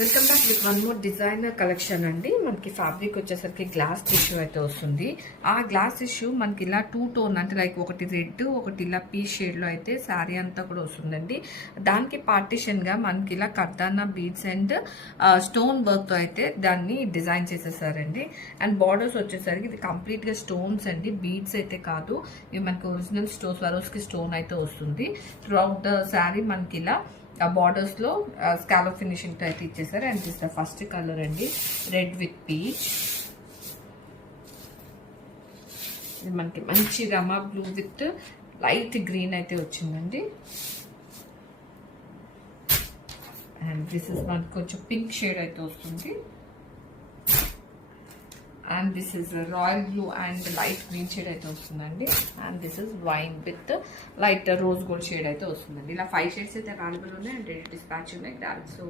Welcome back with one more designer collection అండి. మనకి fabric వచ్చేసరికి గ్లాస్ టిష్యూ అయితే వస్తుంది. ఆ గ్లాస్ టిష్యూ మనకి ఇలా 2 టోన్ అంటే లైక్ ఒకటి రెడ్ ఒకటి ఇలా పీచ్ షేడ్లో అయితే శారీ అంతా కూడా వస్తుందండి. దానికి పార్టిషన్గా మనకి ఇలా కర్దానా బీడ్స్ అండ్ స్టోన్ వర్క్తో అయితే దాన్ని డిజైన్ చేసేసారండి. అండ్ బార్డర్స్ వచ్చేసరికి ఇది కంప్లీట్గా స్టోన్స్ అండి, బీడ్స్ అయితే కాదు. ఇవి మనకి ఒరిజినల్ స్వరోస్కి స్టోన్ అయితే వస్తుంది. త్రూఅవుట్ ద శారీ మనకి ఇలా బార్డర్స్ లో స్కాలప్ ఫినిషింగ్ తో అయితే ఇచ్చేసారు. And this the first colour అండి, రెడ్ విత్ పీచ్. ఇది మనకి మంచి రమా బ్లూ విత్ లైట్ గ్రీన్ అయితే వచ్చిందండి. అండ్ దిస్ ఇస్ మనకి కొంచెం పింక్ షేడ్ అయితే వస్తుంది. And this is royal blue and light green shade అయితే వస్తుందండి. And this is wine with light rose gold shade అయితే వస్తుందండి. ఇలా 5 షేడ్స్ అయితే అవైలబుల్ ఉన్నాయి అండ్ రెడీ డిస్పాచ్ ఉన్నాయి. సో